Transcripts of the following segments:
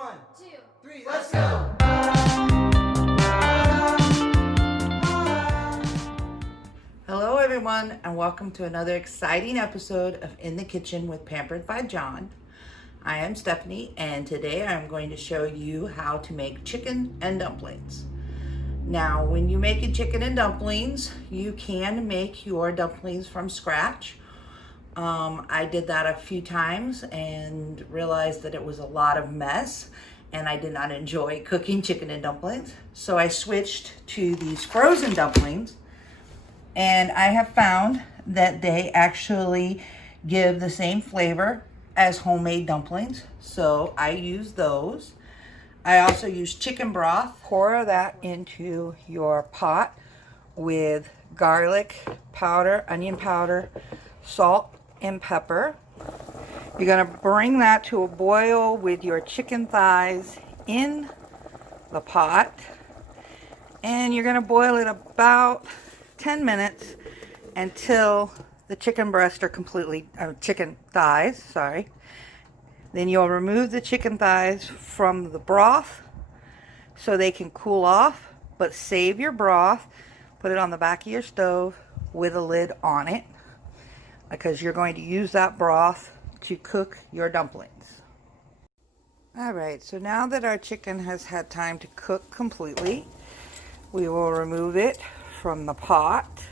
1, 2, 3, let's go! Hello everyone, and welcome to another exciting episode of In the Kitchen with Pampered by John. I am Stephanie, and today I'm going to show you how to make chicken and dumplings. Now, when you're making chicken and dumplings, you can make your dumplings from scratch. I did that a few times and realized that it was a lot of mess, and I did not enjoy cooking chicken and dumplings. So I switched to these frozen dumplings, and I have found that they actually give the same flavor as homemade dumplings. So I use those. I also use chicken broth. Pour that into your pot with garlic powder, onion powder, salt, and pepper. You're going to bring that to a boil with your chicken thighs in the pot. And you're going to boil it about 10 minutes until the chicken breasts are completely, chicken thighs, sorry. Then you'll remove the chicken thighs from the broth so they can cool off, but save your broth. Put it on the back of your stove with a lid on it, because you're going to use that broth to cook your dumplings. Alright, so now that our chicken has had time to cook completely, we will remove it from the pot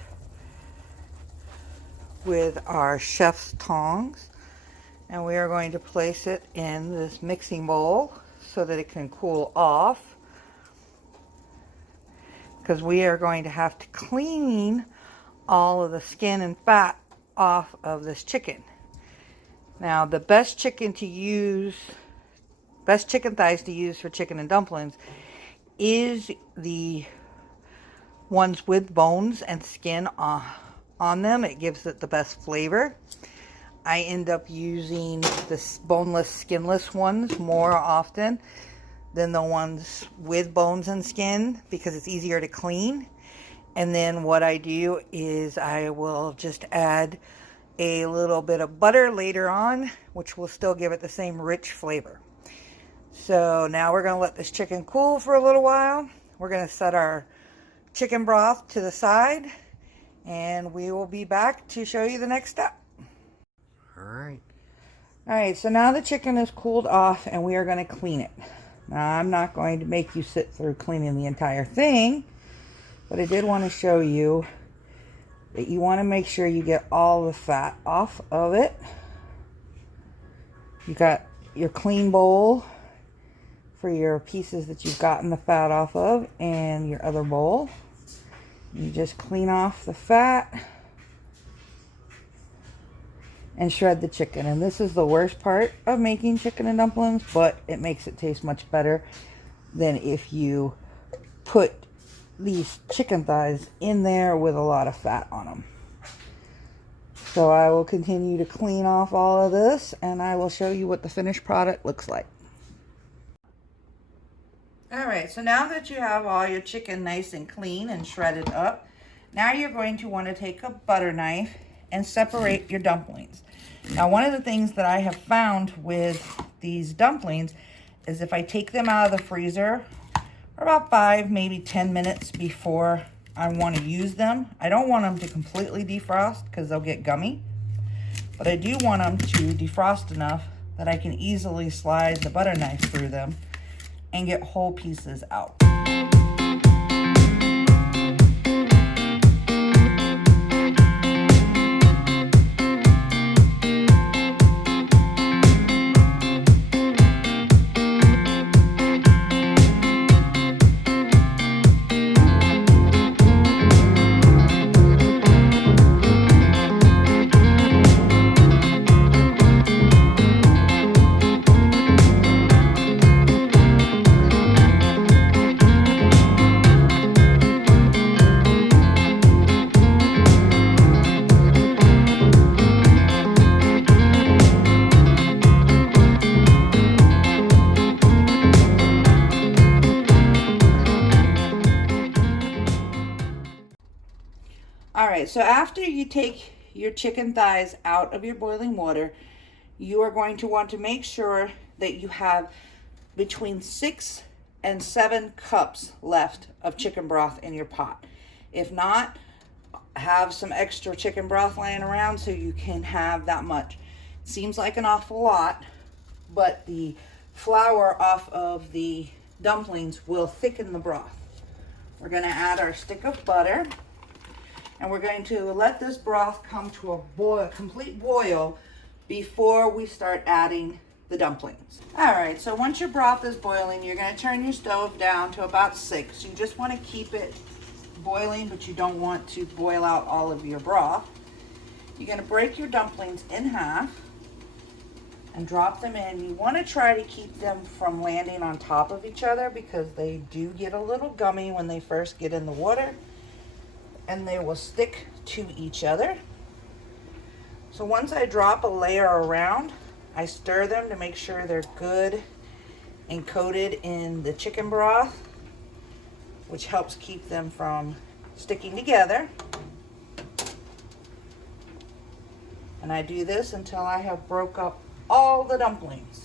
with our chef's tongs, and we are going to place it in this mixing bowl so that it can cool off, because we are going to have to clean all of the skin and fat off of this chicken. Now, the best chicken thighs to use for chicken and dumplings is the ones with bones and skin on them. It gives it the best flavor. I end up using the boneless, skinless ones more often than the ones with bones and skin, because it's easier to clean. And then what I do is I will just add a little bit of butter later on, which will still give it the same rich flavor. So now we're going to let this chicken cool for a little while. We're going to set our chicken broth to the side, and we will be back to show you the next step. Alright, so now the chicken is cooled off, and we are going to clean it. Now, I'm not going to make you sit through cleaning the entire thing, but I did want to show you that you want to make sure you get all the fat off of it. You got your clean bowl for your pieces that you've gotten the fat off of, and your other bowl. You just clean off the fat and shred the chicken. And this is the worst part of making chicken and dumplings, but it makes it taste much better than if you put these chicken thighs in there with a lot of fat on them. So I will continue to clean off all of this, and I will show you what the finished product looks like. Alright, so now that you have all your chicken nice and clean and shredded up, now you're going to want to take a butter knife and separate your dumplings. Now, one of the things that I have found with these dumplings is if I take them out of the freezer for about 5, maybe 10 minutes before I want to use them, I don't want them to completely defrost because they'll get gummy, but I do want them to defrost enough that I can easily slide the butter knife through them and get whole pieces out. Alright, so after you take your chicken thighs out of your boiling water, you are going to want to make sure that you have between 6 and 7 cups left of chicken broth in your pot. If not, have some extra chicken broth laying around so you can have that much. Seems like an awful lot, but the flour off of the dumplings will thicken the broth. We're going to add our stick of butter, and we're going to let this broth come to a complete boil before we start adding the dumplings. All right, so once your broth is boiling, you're going to turn your stove down to about 6. You just want to keep it boiling, but you don't want to boil out all of your broth. You're going to break your dumplings in half and drop them in. You want to try to keep them from landing on top of each other because they do get a little gummy when they first get in the water, and they will stick to each other. So once I drop a layer around, I stir them to make sure they're good and coated in the chicken broth, which helps keep them from sticking together. And I do this until I have broke up all the dumplings.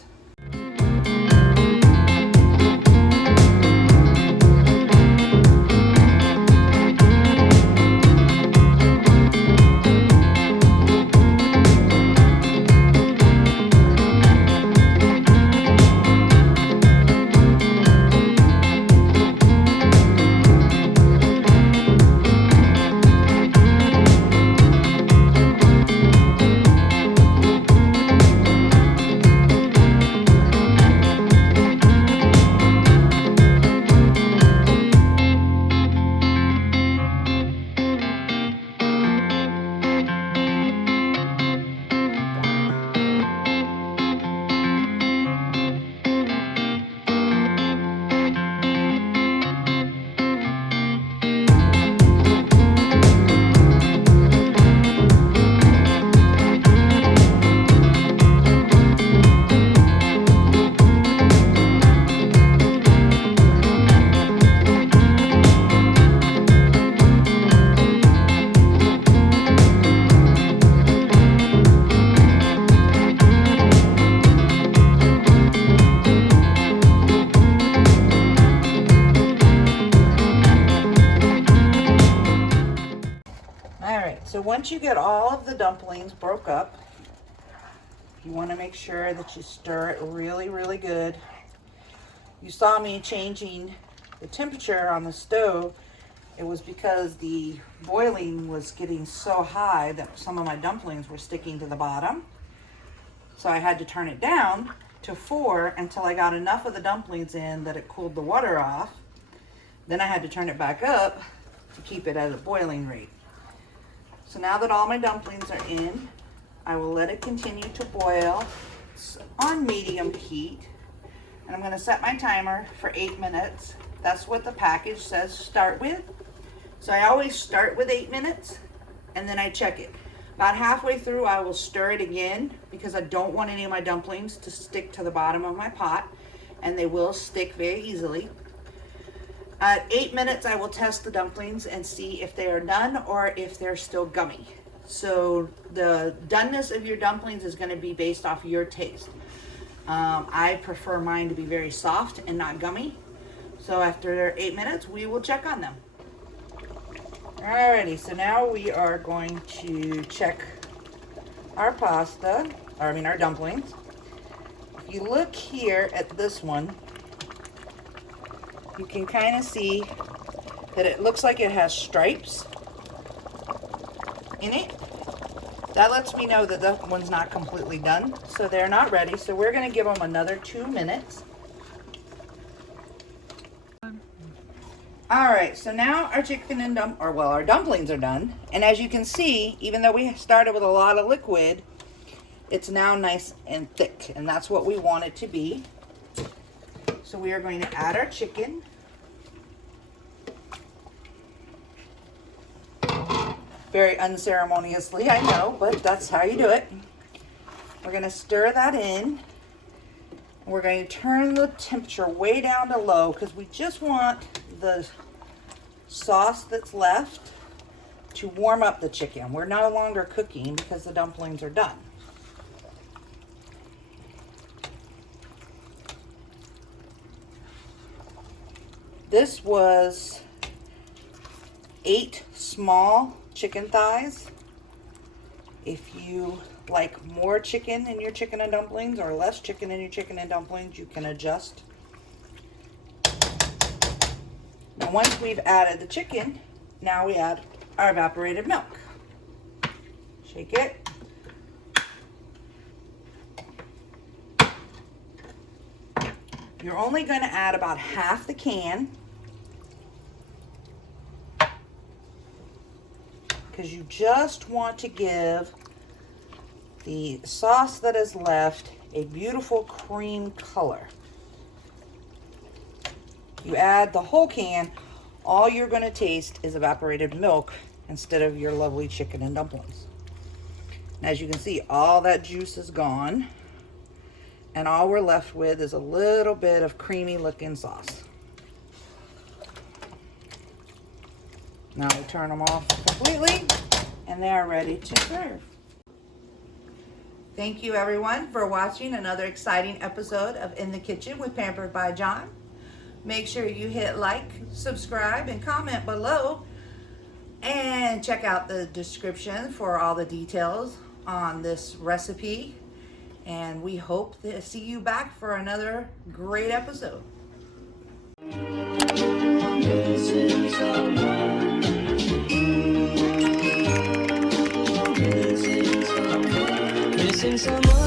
So once you get all of the dumplings broke up, you want to make sure that you stir it really, really good. You saw me changing the temperature on the stove. It was because the boiling was getting so high that some of my dumplings were sticking to the bottom. So I had to turn it down to 4 until I got enough of the dumplings in that it cooled the water off. Then I had to turn it back up to keep it at a boiling rate. So now that all my dumplings are in, I will let it continue to boil on medium heat. And I'm going to set my timer for 8 minutes. That's what the package says start with. So I always start with 8 minutes and then I check it. About halfway through, I will stir it again because I don't want any of my dumplings to stick to the bottom of my pot, and they will stick very easily. At 8 minutes, I will test the dumplings and see if they are done or if they're still gummy. So the doneness of your dumplings is going to be based off your taste. I prefer mine to be very soft and not gummy. So after 8 minutes, we will check on them. Alrighty, so now we are going to check our our dumplings. If you look here at this one, you can kind of see that it looks like it has stripes in it. That lets me know that that one's not completely done, so they're not ready. So we're going to give them another 2 minutes. All right, so now our chicken and our dumplings are done. And as you can see, even though we started with a lot of liquid, it's now nice and thick, and that's what we want it to be. So we are going to add our chicken. Very unceremoniously, I know, but that's how you do it. We're going to stir that in. We're going to turn the temperature way down to low because we just want the sauce that's left to warm up the chicken. We're no longer cooking because the dumplings are done. This was 8 small chicken thighs. If you like more chicken in your chicken and dumplings or less chicken in your chicken and dumplings, you can adjust. Now once we've added the chicken, now we add our evaporated milk. Shake it. You're only going to add about half the can because you just want to give the sauce that is left a beautiful cream color. You add the whole can, all you're going to taste is evaporated milk instead of your lovely chicken and dumplings. And as you can see, all that juice is gone. And all we're left with is a little bit of creamy looking sauce. Now we turn them off completely and they are ready to serve. Thank you everyone for watching another exciting episode of In the Kitchen with Pampered by John. Make sure you hit like, subscribe, and comment below. And check out the description for all the details on this recipe. And we hope to see you back for another great episode. Missing someone.